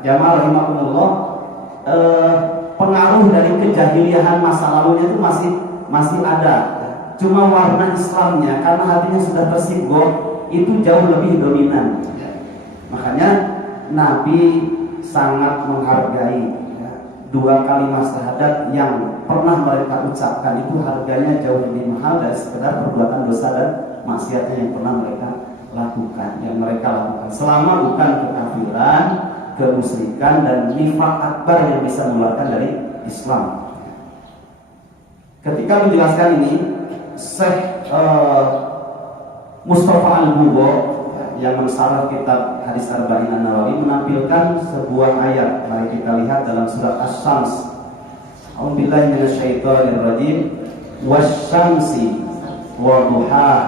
Jamaah rahimakumullah, pengaruh dari kejahiliahan masa lalunya itu masih ada. Cuma warna Islamnya karena hatinya sudah tersibuk itu jauh lebih dominan. Makanya Nabi sangat menghargai dua kalimat syahadat yang pernah mereka ucapkan, itu harganya jauh lebih mahal dari sekedar perbuatan dosa dan maksiatnya yang pernah mereka lakukan, selama bukan kekafiran, kemusyrikan dan nifaq akbar yang bisa mengeluarkan dari Islam. Ketika menjelaskan ini, Syekh Mustafa Al-Bubo yang mensyarah kitab Hadis Arba'in An-Nawawi menampilkan sebuah ayat. Mari kita lihat dalam surat Asy-Syams. A'udzubillahi minasyaitonir rajim. Wasyamsi wa duhaha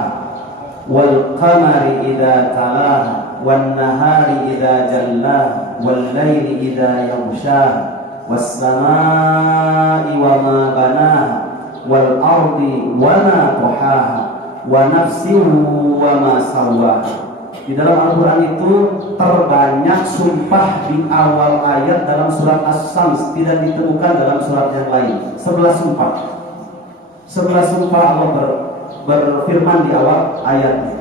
wal qamari idza talaha wan nahari idza jallaha wal laili idza yaghshaha was samaa'i wa ma banaha wal ardi wa ma tahaha wa nafsin wa ma sawwaha. Di dalam Al-Quran itu terbanyak sumpah di awal ayat dalam surat Asy-Syams, tidak ditemukan dalam surat yang lain. 11 sumpah. 11 sumpah Allah berfirman di awal ayatnya.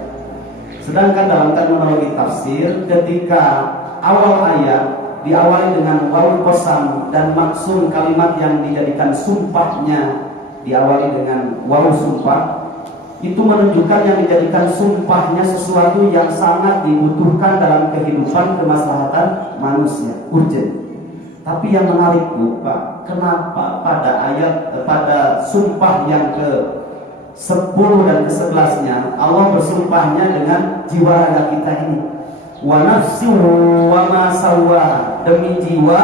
Sedangkan dalam terminologi tafsir, ketika awal ayat diawali dengan waul qasam dan maksud kalimat yang dijadikan sumpahnya diawali dengan waul sumpah, itu menunjukkan yang dijadikan sumpahnya sesuatu yang sangat dibutuhkan dalam kehidupan kemaslahatan manusia, urgent. Tapi yang menarik Pak, kenapa pada sumpah yang ke-10 dan ke-11-nya Allah bersumpahnya dengan jiwa raga kita ini. Wa nafsin wa ma sawwaha, demi jiwa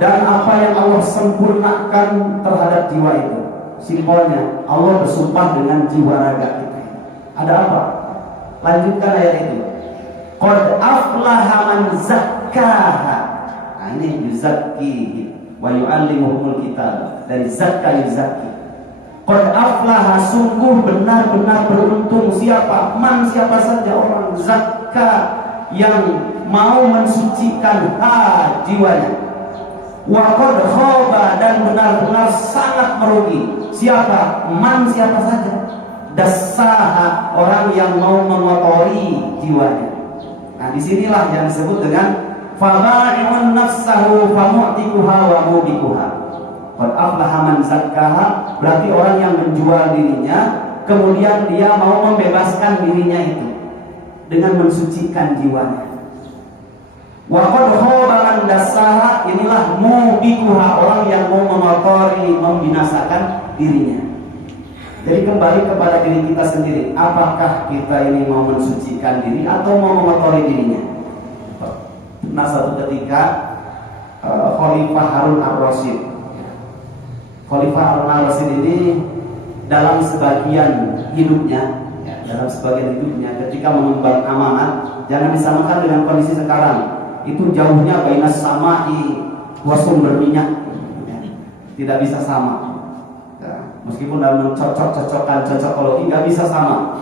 dan apa yang Allah sempurnakan terhadap jiwa itu. Simpelnya Allah bersumpah dengan jiwa raga kita. Ada apa? Lanjutkan ayat itu. Qad aflaha man zakkaha. Nah, ini yuzakkihi wa yu'allimuhumul kitab. Dari zakka yuzakki. Qad aflaha, sungguh benar-benar beruntung siapa? Man, siapa saja orang zakka yang mau mensucikan jiwanya. Wa qad khaba, dan benar-benar sangat merugi siapa? Man, siapa saja? Dassaha, orang yang mau mengotori jiwanya. Nah, disinilah yang disebut dengan faba'i'un nafsahu famu'tikuha wa mubikuha. Qad aflaha man zakkaha, berarti orang yang menjual dirinya kemudian dia mau membebaskan dirinya itu dengan mensucikan jiwanya. Wa qad khaba man dassaha, inilah mubikuha, orang yang mau mengotori, membinasakan dirinya. Jadi kembali kepada diri kita sendiri, apakah kita ini mau mensucikan diri atau mau mengotori dirinya? Nah, satu ketika Khalifah Harun Ar-Rasyid ini dalam sebagian hidupnya ketika mengemban amanat, jangan disamakan dengan kondisi sekarang. Itu jauhnya bainas sama'i wa sumber minyak, tidak bisa sama. Meskipun dalam cocokologi nggak bisa sama.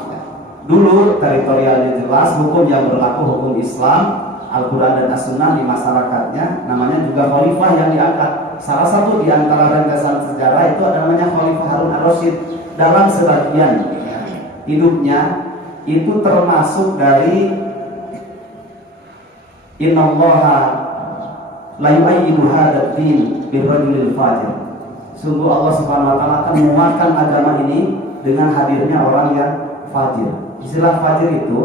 Dulu teritorialnya jelas, hukum yang berlaku hukum Islam, Al-Quran dan As-Sunnah di masyarakatnya, namanya juga khalifah yang diangkat. Salah satu di antara rentesan sejarah itu namanya Khalifah Harun Ar-Rasyid. Dalam sebagian hidupnya itu termasuk dari innallaha la yu'ayyidu hadzal din birrajulil fajir. Sungguh Allah Subhanahu wa taala akan menguatkan agama ini dengan hadirnya orang yang fajir. Istilah fajir itu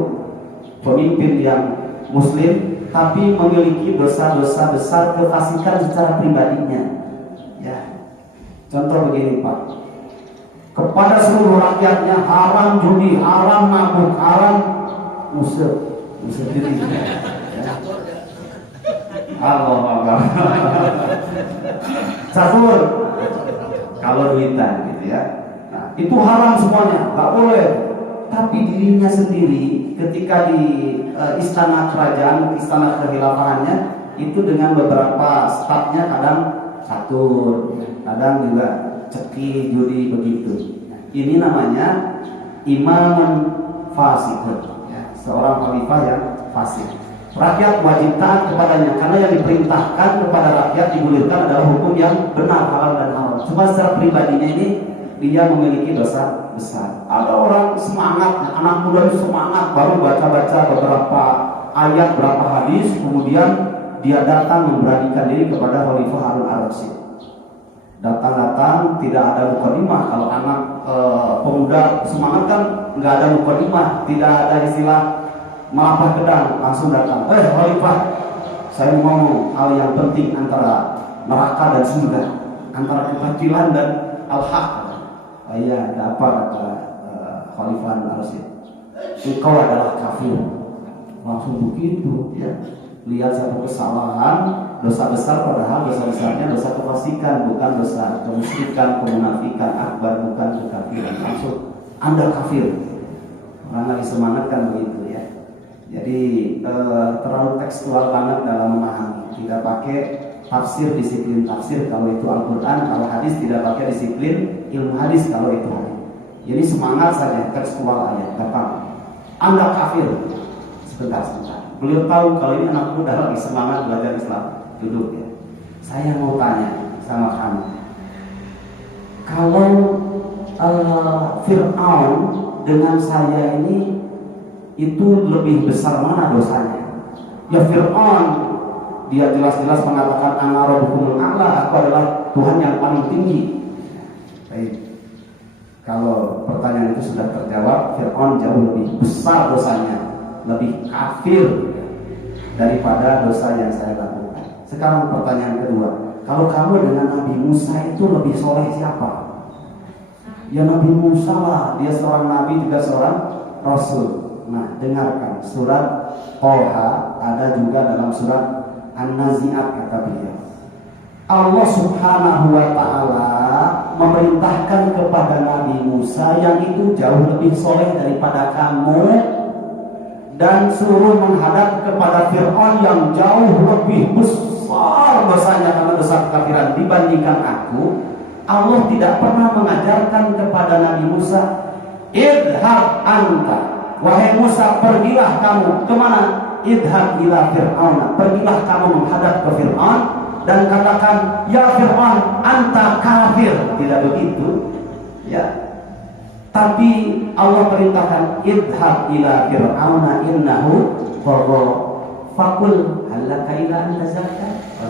pemimpin yang muslim tapi memiliki dosa-dosa besar, kefasikan secara pribadinya. Ya. Contoh begini Pak, kepada seluruh rakyatnya haram judi, haram mabuk, haram musik diri. Allah Akbar. Catur kalau duitan gitu ya. Nah, itu haram semuanya, nggak boleh. Tapi dirinya sendiri ketika di istana kerajaan, istana kekhilafahannya itu dengan beberapa stafnya kadang catur, kadang juga ceki, judi, begitu. Ini namanya imamun fasik, ya, seorang khalifah yang fasik. Rakyat wajib taat kepadanya karena yang diperintahkan kepada rakyat digulirkan adalah hukum yang benar, halal dan haram. Cuma secara pribadinya ini dia memiliki dosa besar. Ada orang semangat, anak muda semangat baru baca-baca beberapa ayat, beberapa hadis, kemudian dia datang memberanikan diri kepada Khalifah Harun Ar-Rasyid. Datang-datang tidak ada mukadimah. Kalau anak pemuda semangat kan nggak ada mukadimah, tidak ada istilah melapah pedang, langsung datang. Khalifah, saya mau ngomong hal yang penting antara neraka dan surga, antara kebatilan dan al-haq. Iya, ada apa kata Khalifah Ar-Rasyid? Engkau adalah kafir. Langsung begitu, ya. Lihat satu kesalahan, dosa besar, padahal dosa besarnya dosa kefasikan, bukan dosa kemusyrikan, kemunafikan akbar, bukan kekafiran. Langsung Anda kafir. Orang lagi semangatkan begitu, ya. Jadi terlalu tekstual banget dalam memahami. Tidak pakai tafsir, disiplin tafsir kalau itu Al-Quran, kalau hadis tidak pakai disiplin ilmu hadis kalau itu hadis. Jadi semangat saja tekstual aja, gampang. Anda kafir. Sebentar. Beliau tahu kalau ini anak muda lagi semangat belajar Islam. Duduk ya. Saya mau tanya sama kamu. Kalau Fir'aun dengan saya ini itu lebih besar mana dosanya? Ya Fir'aun, dia jelas-jelas mengatakan ana rabbukumul a'la, aku adalah Tuhan yang paling tinggi. Baik. Kalau pertanyaan itu sudah terjawab, Fir'aun jauh lebih besar dosanya, lebih kafir daripada dosa yang saya lakukan. Sekarang pertanyaan kedua, kalau kamu dengan Nabi Musa itu lebih soleh siapa? Ya Nabi Musa lah, dia seorang nabi juga seorang rasul. Nah, dengarkan surat Toha, ada juga dalam surat An-Nazi'at kata beliau. Allah Subhanahu wa ta'ala memerintahkan kepada Nabi Musa yang itu jauh lebih soleh daripada kamu, dan suruh menghadap kepada Fir'aun yang jauh lebih besar dosanya karena dosa kekafiran dibandingkan aku. Allah tidak pernah mengajarkan kepada Nabi Musa, idhab anta, wahai Musa, pergilah kamu kemana? Idhab ila Fir'aun, pergilah kamu menghadap ke Fir'aun dan katakan, ya Fir'aun, anta kafir. Tidak begitu, ya. Tapi Allah perintahkan, idhab ila Fir'aun innahu tagha faqul hal laka ila an tazakka.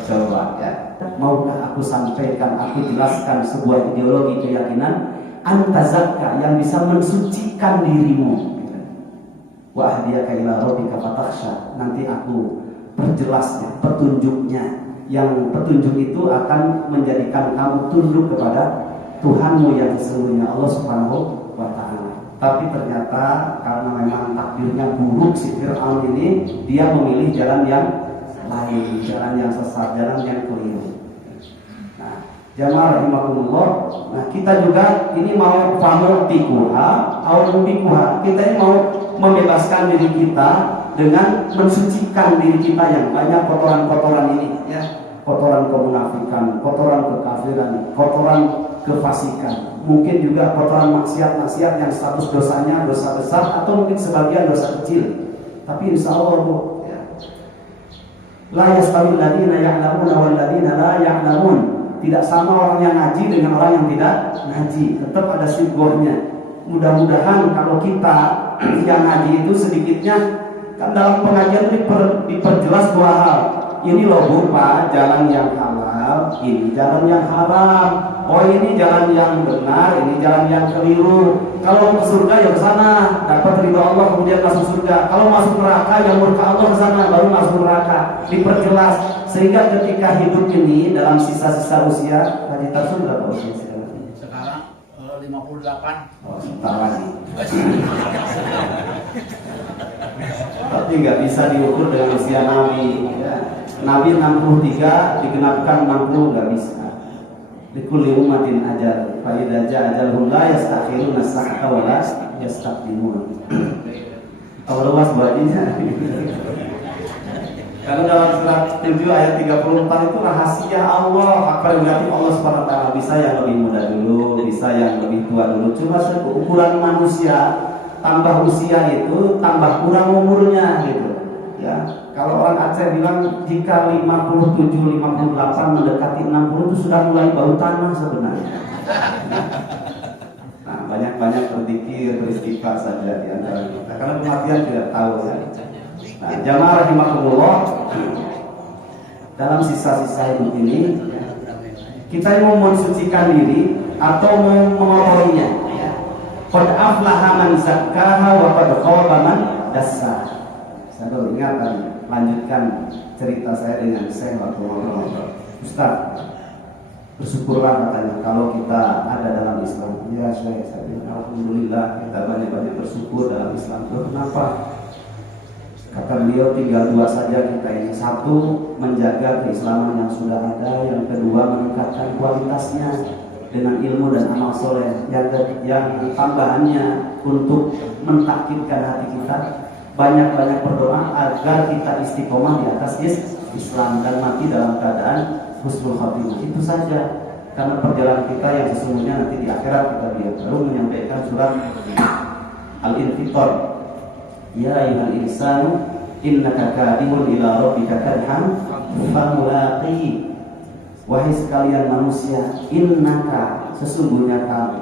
Coba ya. Maukah aku sampaikan, aku jelaskan sebuah ideologi keyakinan antazakka yang bisa mensucikan dirimu. Wa ahdiyaka ila rabbika fatakhsha. Nanti aku perjelasnya, petunjuknya. Yang petunjuk itu akan menjadikan kamu tunduk kepada Tuhanmu yang sesungguhnya, Allah Subhanahu wa ta'ala. Tapi ternyata karena memang takdirnya buruk si Fir'aun ini, dia memilih jalan yang lain, jalan yang sesat, jalan yang keliru. Nah, jamaah rahimakumullah. Nah, kita juga ini mau famutikuha, aulubikuha. Kita ini mau membebaskan diri kita dengan mensucikan diri kita yang banyak kotoran-kotoran ini, ya. Kotoran kemunafikan, kotoran kekafiran, kotoran kefasikan. Mungkin juga kotoran maksiat-maksiat yang status dosanya dosa besar atau mungkin sebagian dosa kecil. Tapi insya Allah Bu, ya. La yastawil ladina ya'lamuna wal ladina la ya'lamun. Tidak sama orang yang ngaji dengan orang yang tidak ngaji. Tetap ada sigornya. Mudah-mudahan kalau kita yang ngaji itu sedikitnya, kan dalam pengajian diperjelas dua hal. Ini loh Bu Pak, jalan yang halal, ini jalan yang haram. Oh ini jalan yang benar, ini jalan yang keliru. Kalau ke surga ya ke sana, dapat ridho Allah kemudian masuk surga. Kalau masuk neraka ya murka Allah ke sana, baru masuk neraka. Diperjelas sehingga ketika hidup ini dalam sisa-sisa usia, Haji Tarsun berapa usia sekarang? Sekarang 58. Oh, sebentar lagi. Tapi nggak bisa diukur dengan usia Nabi. Ya. Nabi 63 digenapkan 60 nggak bisa. Likulli ummatin ajal, fa idza jaa ajalhum la yastakhiruna sa'ata wa la yastaqdimun. Kalau luas baginya. Karena dalam surat 7 ayat 34 itu rahasia Allah, prerogatif Allah Subhanahu wa taala. Bisa yang lebih muda dulu, bisa yang lebih tua dulu. Cuma ukuran manusia, tambah usia itu tambah kurang umurnya gitu. Ya. Kalau orang Aceh bilang jika 57, 58 mendekati 60 itu sudah mulai bau tanah sebenarnya. Nah, banyak-banyak berzikir, beristighfar saja di antara kita. Karena kematian tidak tahu ya. Nah, jamaah rahimakumullah, dalam sisa-sisa hidup ini kita mau mensucikan diri atau mau mengotorinya. Qad aflaha man zakkaha wa qad khaba man dassaha. Saya baru ingat tadi, lanjutkan cerita saya dengan Syekh waktu ngobrol. Ustaz, bersyukurlah katanya kalau kita ada dalam Islam. Ya saya bilang alhamdulillah kita banyak-banyak bersyukur dalam Islam. Loh, kenapa? Kata beliau tinggal dua saja kita ini. Satu, menjaga keislaman yang sudah ada. Yang kedua, meningkatkan kualitasnya dengan ilmu dan amal soleh. Yang tambahannya untuk mentakkidkan hati kita, banyak-banyak berdoa agar kita istiqomah di atas Islam dan mati dalam keadaan husnul khatimah. Itu saja. Karena perjalanan kita yang sesungguhnya nanti di akhirat kita lihat. Lalu menyampaikan surat Al-Infitar. Ya ayyuhal insanu innaka kadihun ila rabbika kadhan famulaqi. Wahai sekalian manusia, innaka sesungguhnya kamu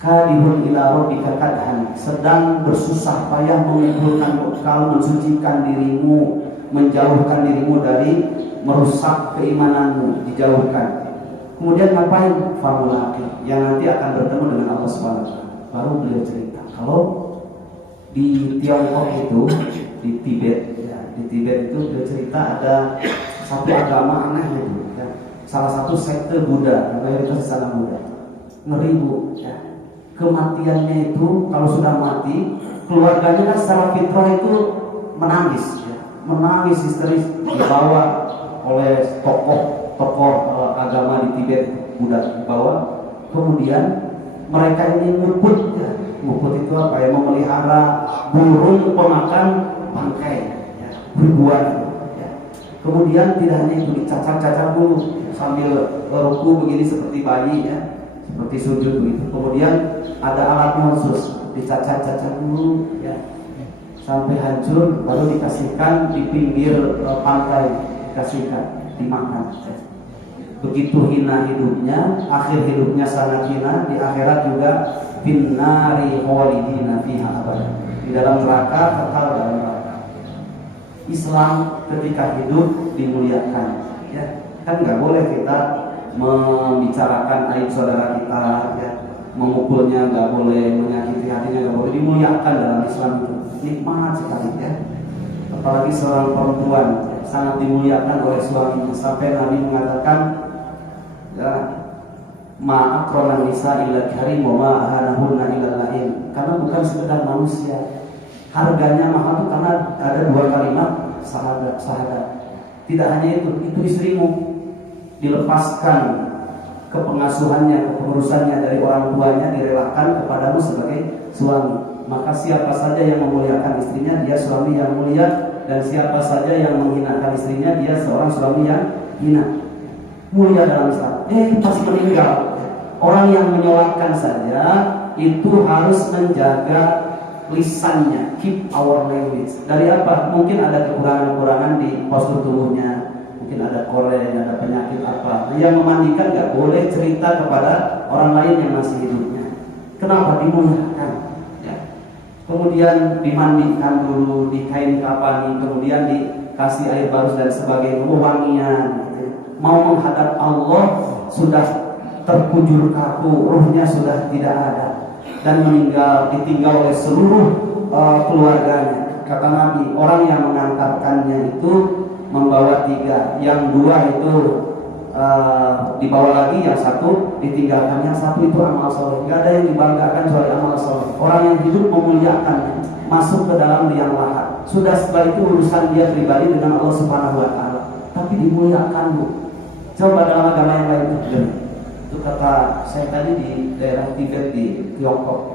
kadihun ila rabbika kadhan sedang bersusah payah mengumpulkan bekal, mensucikan dirimu, menjauhkan dirimu dari merusak keimananmu, dijauhkan. Kemudian ngapain? Famulaqi, yang nanti akan bertemu dengan Allah SWT. Baru beliau cerita kalau di Tiongkok itu, di Tibet, ya, di Tibet itu dia cerita ada satu agama aneh itu, ya. Salah satu sekte Buddha, mayoritas di sana Buddha. Ngeri Bu, ya. Kematiannya itu kalau sudah mati, keluarganya kan secara fitrah itu menangis, ya. Menangis histeris, dibawa oleh tokoh agama di Tibet Buddha dibawa, kemudian mereka ini nguput, ya. Nguput itu apa ya? Memelihara burung pemakan bangkai, ya, ribuan. Ya. Kemudian tidak hanya itu, dicacar-cacar dulu sambil ruku begini seperti bayi, ya, seperti sujud begitu. Kemudian ada alatnya khusus, dicacar-cacar dulu, ya, sampai hancur, baru dikasihkan di pinggir pantai, dikasihkan dimakan. Ya. Begitu hina hidupnya, akhir hidupnya sangat hina, di akhirat juga binnari khalidina fiha abada, di dalam neraka, kekal dalam neraka. Islam ketika hidup dimuliakan, ya. Kan nggak boleh kita membicarakan aib saudara kita, ya, memukulnya nggak boleh, menyakiti hatinya nggak boleh, dimuliakan dalam Islam itu nikmat sekali, ya. Apalagi seorang perempuan, ya, sangat dimuliakan oleh suaminya sampai Nabi mengatakan, ya, ma'akronan nisa illa karim wa ma'ahanahunna illa lain. Karena bukan sekedar manusia, harganya mahal itu karena ada dua kalimat syahadat. Tidak hanya itu istrimu dilepaskan ke pengasuhannya, ke pengurusannya dari orang tuanya, direlakan kepadamu sebagai suami. Maka siapa saja yang memuliakan istrinya, dia suami yang mulia, dan siapa saja yang menghinakan istrinya, dia seorang suami yang hina. Mulia dalam Islam. Pasti meninggal. Orang yang menyolatkan saja itu harus menjaga lisannya, keep our language. Dari apa? Mungkin ada kekurangan-kekurangan di postur tubuhnya, mungkin ada kolen, ada penyakit apa. Yang memandikan nggak boleh cerita kepada orang lain yang masih hidupnya. Kenapa? Dimuliakan. Ya. Kemudian dimandikan dulu, dikain kapani, kemudian dikasih air barus dan sebagainya, wangian. Mau menghadap Allah sudah terkujur kaku, ruhnya sudah tidak ada dan ditinggal oleh seluruh keluarganya. Kata Nabi, orang yang mengantarkannya itu membawa 3, yang 2 itu dibawa lagi, yang 1 ditinggalkan, yang 1 itu amal soleh. Gak ada yang dibanggakan kecuali amal soleh. Orang yang hidup memuliakan, masuk ke dalam liang lahat. Sudah setelah itu urusan dia pribadi dengan Allah Subhanahu Wa Taala. Tapi dimuliakan Bu. Coba dalam agama yang lain itu kata saya tadi di daerah Tibet di Tiongkok.